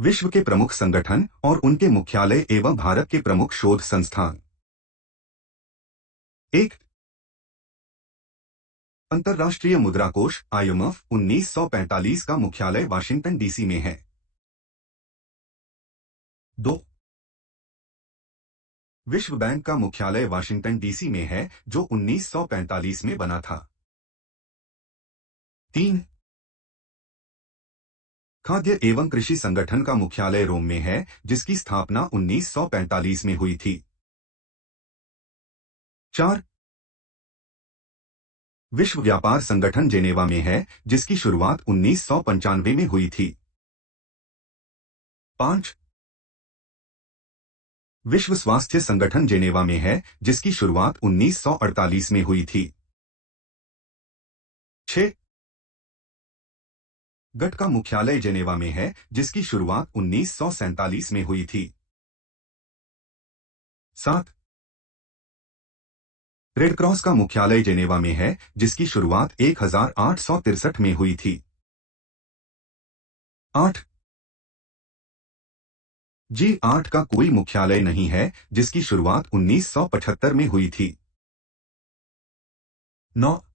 विश्व के प्रमुख संगठन और उनके मुख्यालय एवं भारत के प्रमुख शोध संस्थान। 1. अंतर्राष्ट्रीय मुद्रा कोष IMF 1945 का मुख्यालय वाशिंगटन डीसी में है। 2. विश्व बैंक का मुख्यालय वाशिंगटन डीसी में है, जो 1945 में बना था। 3. खाद्य एवं कृषि संगठन का मुख्यालय रोम में है, जिसकी स्थापना 1945 में हुई थी। 4. विश्व व्यापार संगठन जेनेवा में है, जिसकी शुरुआत 1995 में हुई थी। 5. विश्व स्वास्थ्य संगठन जेनेवा में है, जिसकी शुरुआत 1948 में हुई थी। 6. गट का मुख्यालय जेनेवा में है, जिसकी शुरुआत 1947 में हुई थी। 7. रेड क्रॉस का मुख्यालय जेनेवा में है, जिसकी शुरुआत 1863 में हुई थी। 8. G8 का कोई मुख्यालय नहीं है, जिसकी शुरुआत 1975 में हुई थी। 9.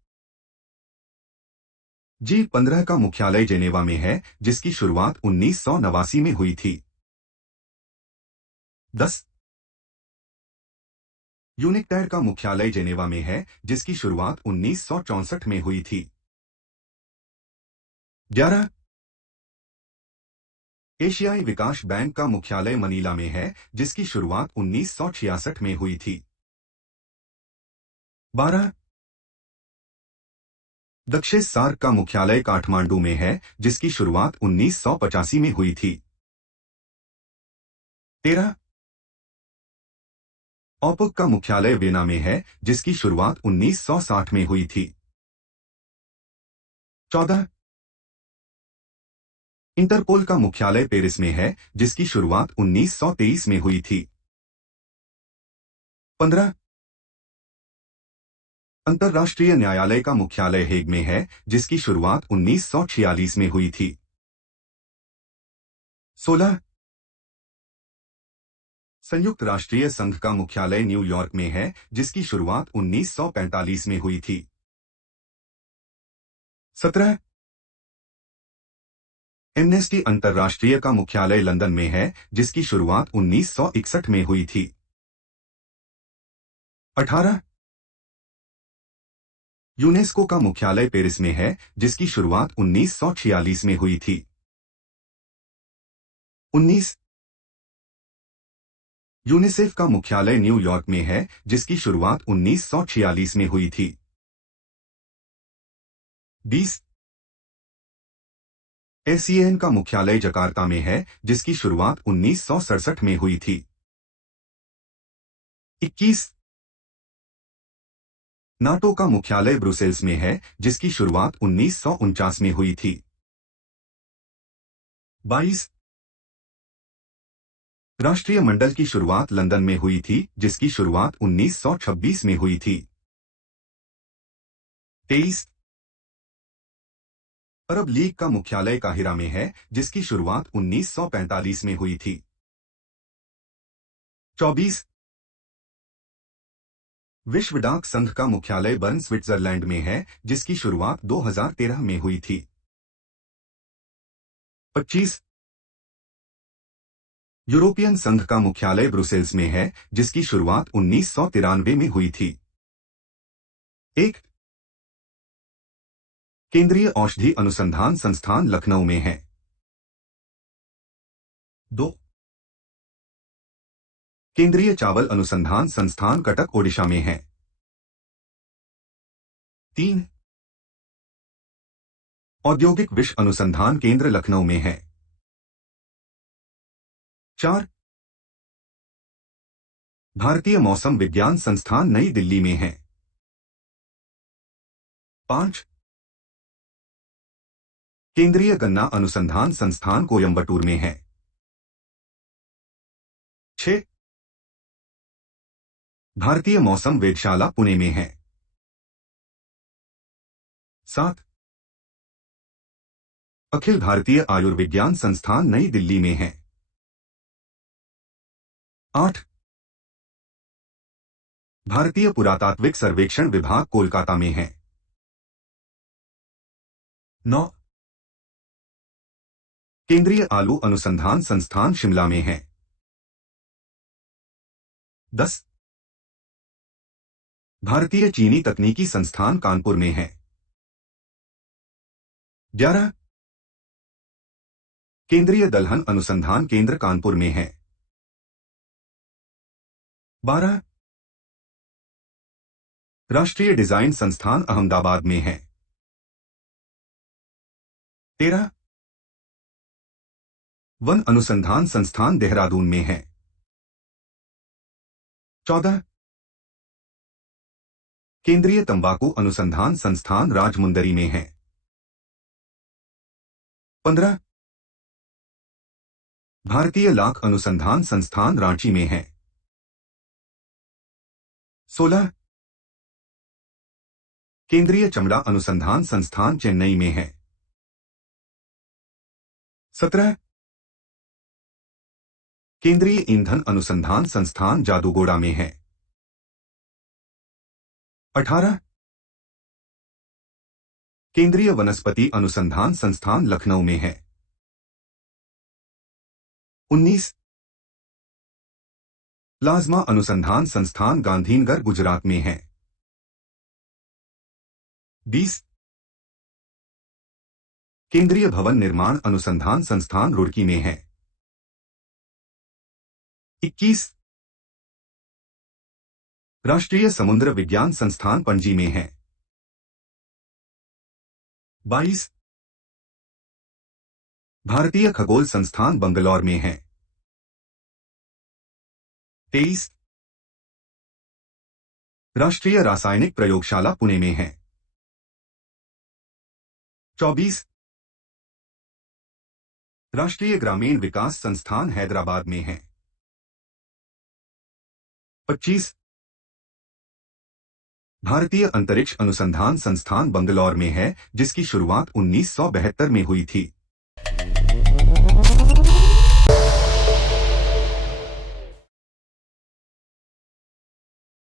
G15 का मुख्यालय जेनेवा में है, जिसकी शुरुआत 1989 में हुई थी। 10. यूनिकटेड का मुख्यालय जेनेवा में है, जिसकी शुरुआत 1964 में हुई थी। 11. एशियाई विकास बैंक का मुख्यालय मनीला में है, जिसकी शुरुआत 1966 में हुई थी। 12. दक्षिण सार्क का मुख्यालय काठमांडू में है, जिसकी शुरुआत 1985 में हुई थी। 13. ओपेक का मुख्यालय वियना में है, जिसकी शुरुआत 1960 में हुई थी। 14. इंटरपोल का मुख्यालय पेरिस में है, जिसकी शुरुआत 1923 में हुई थी। 15. अंतर्राष्ट्रीय न्यायालय का मुख्यालय हेग में है, जिसकी शुरुआत 1946 में हुई थी। 16. संयुक्त राष्ट्रीय संघ का मुख्यालय न्यूयॉर्क में है, जिसकी शुरुआत 1945 में हुई थी। 17. एमनेस्टी अंतर्राष्ट्रीय का मुख्यालय लंदन में है, जिसकी शुरुआत 1961 में हुई थी। 18. यूनेस्को का मुख्यालय पेरिस में है, जिसकी शुरुआत 1946 में हुई थी। 19. यूनिसेफ का मुख्यालय न्यूयॉर्क में है, जिसकी शुरुआत 1946 में हुई थी। 20. ASEAN का मुख्यालय जकार्ता में है, जिसकी शुरुआत 1967 में हुई थी। 21. नाटो का मुख्यालय ब्रुसेल्स में है, जिसकी शुरुआत 1949 में हुई थी। 22. राष्ट्रीय मंडल की शुरुआत लंदन में हुई थी, जिसकी शुरुआत 1926 में हुई थी। 23. अरब लीग का मुख्यालय काहिरा में है, जिसकी शुरुआत 1945 में हुई थी। 24. विश्व डाक संघ का मुख्यालय बर्न स्विट्जरलैंड में है, जिसकी शुरुआत 2013 में हुई थी। 25. यूरोपियन संघ का मुख्यालय ब्रुसेल्स में है, जिसकी शुरुआत 1993 में हुई थी। 1. केंद्रीय औषधि अनुसंधान संस्थान लखनऊ में है। 2. केंद्रीय चावल अनुसंधान संस्थान कटक ओडिशा में है। 3. औद्योगिक विष अनुसंधान केंद्र लखनऊ में है। 4. भारतीय मौसम विज्ञान संस्थान नई दिल्ली में है। 5. केंद्रीय गन्ना अनुसंधान संस्थान कोयंबटूर में है। 6. भारतीय मौसम वेधशाला पुणे में है। 7 अखिल भारतीय आयुर्विज्ञान संस्थान नई दिल्ली में है। 8 भारतीय पुरातात्विक सर्वेक्षण विभाग कोलकाता में है। 9 केंद्रीय आलू अनुसंधान संस्थान शिमला में है। 10 भारतीय चीनी तकनीकी संस्थान कानपुर में है। 11 केंद्रीय दलहन अनुसंधान केंद्र कानपुर में है। 12 राष्ट्रीय डिजाइन संस्थान अहमदाबाद में है। 13 वन अनुसंधान संस्थान देहरादून में है। 14 केंद्रीय तंबाकू अनुसंधान संस्थान राजमुंदरी में है। 15 भारतीय लाख अनुसंधान संस्थान रांची में है। 16 केंद्रीय चमड़ा अनुसंधान संस्थान चेन्नई में है। 17 केंद्रीय ईंधन अनुसंधान संस्थान जादूगोड़ा में है। 18 केंद्रीय वनस्पति अनुसंधान संस्थान लखनऊ में है। 19 प्लाज्मा अनुसंधान संस्थान गांधीनगर गुजरात में है। 20 केंद्रीय भवन निर्माण अनुसंधान संस्थान रुड़की में है। 21 राष्ट्रीय समुद्र विज्ञान संस्थान पणजी में है। 22 भारतीय खगोल संस्थान बंगलौर में है। 23 राष्ट्रीय रासायनिक प्रयोगशाला पुणे में है। 24 राष्ट्रीय ग्रामीण विकास संस्थान हैदराबाद में है। 25 भारतीय अंतरिक्ष अनुसंधान संस्थान बंगलौर में है, जिसकी शुरुआत 1972 में हुई थी।